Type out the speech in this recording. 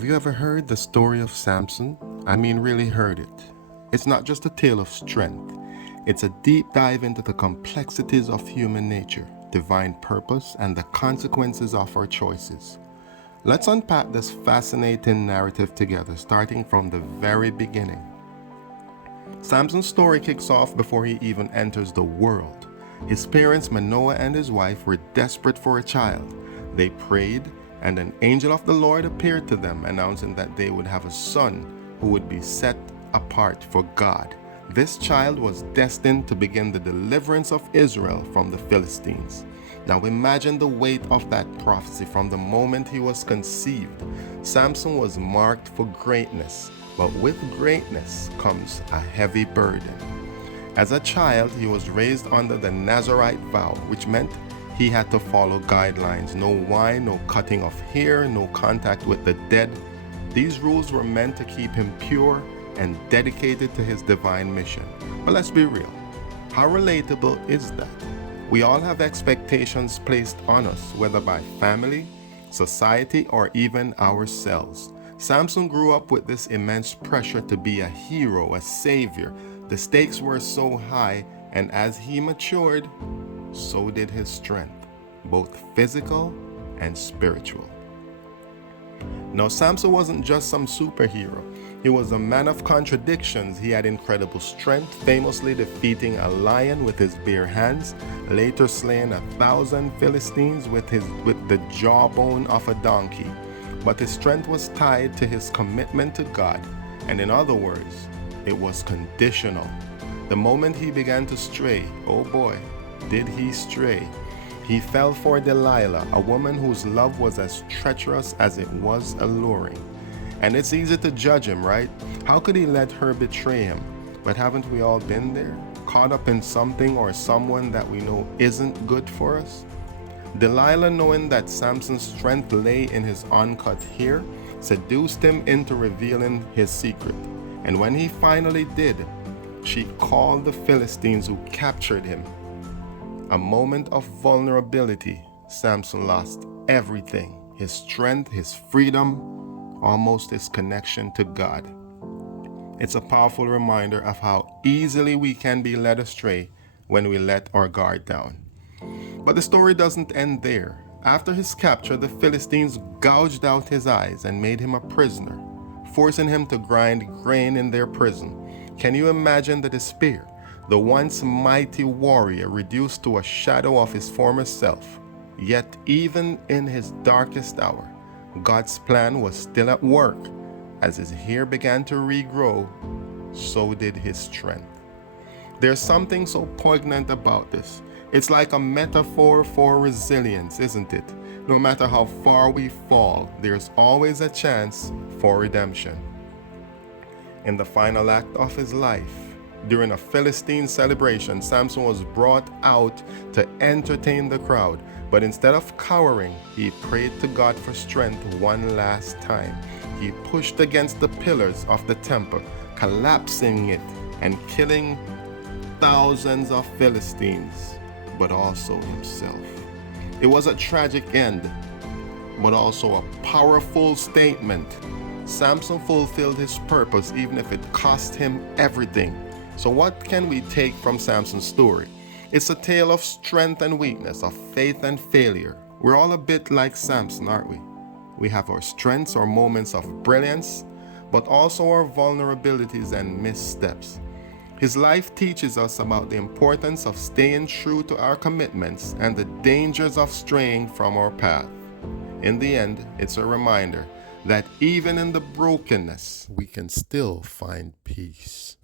Have you ever heard the story of Samson? I mean, really heard it. It's not just a tale of strength, it's a deep dive into the complexities of human nature, divine purpose, and the consequences of our choices. Let's unpack this fascinating narrative together, starting from the very beginning. Samson's story kicks off before he even enters the world. His parents, Manoah and his wife, were desperate for a child. They prayed, and an angel of the Lord appeared to them, announcing that they would have a son who would be set apart for God. This child was destined to begin the deliverance of Israel from the Philistines. Now imagine the weight of that prophecy from the moment he was conceived. Samson was marked for greatness, but with greatness comes a heavy burden. As a child, he was raised under the Nazarite vow, which meant he had to follow guidelines. No wine, no cutting of hair, no contact with the dead. These rules were meant to keep him pure and dedicated to his divine mission. But let's be real. How relatable is that? We all have expectations placed on us, whether by family, society, or even ourselves. Samson grew up with this immense pressure to be a hero, a savior. The stakes were so high, and as he matured, so did his strength, both physical and spiritual. Now, Samson wasn't just some superhero. He was a man of contradictions. He had incredible strength, famously defeating a lion with his bare hands, later slaying 1,000 Philistines with the jawbone of a donkey. But his strength was tied to his commitment to God, and in other words, it was conditional. The moment he began to stray, oh boy, did he stray. He fell for Delilah, a woman whose love was as treacherous as it was alluring. And it's easy to judge him, right? How could he let her betray him? But haven't we all been there? Caught up in something or someone that we know isn't good for us? Delilah, knowing that Samson's strength lay in his uncut hair, seduced him into revealing his secret. And when he finally did, she called the Philistines who captured him. A moment of vulnerability, Samson lost everything: his strength, his freedom, almost his connection to God. It's a powerful reminder of how easily we can be led astray when we let our guard down. But the story doesn't end there. After his capture, the Philistines gouged out his eyes and made him a prisoner, forcing him to grind grain in their prison. Can you imagine the despair? The once mighty warrior reduced to a shadow of his former self. Yet even in his darkest hour, God's plan was still at work. As his hair began to regrow, so did his strength. There's something so poignant about this. It's like a metaphor for resilience, isn't it? No matter how far we fall, there's always a chance for redemption. In the final act of his life, during a Philistine celebration, Samson was brought out to entertain the crowd. But instead of cowering, he prayed to God for strength one last time. He pushed against the pillars of the temple, collapsing it and killing thousands of Philistines, but also himself. It was a tragic end, but also a powerful statement. Samson fulfilled his purpose even if it cost him everything. So what can we take from Samson's story? It's a tale of strength and weakness, of faith and failure. We're all a bit like Samson, aren't we? We have our strengths, our moments of brilliance, but also our vulnerabilities and missteps. His life teaches us about the importance of staying true to our commitments and the dangers of straying from our path. In the end, it's a reminder that even in the brokenness, we can still find peace.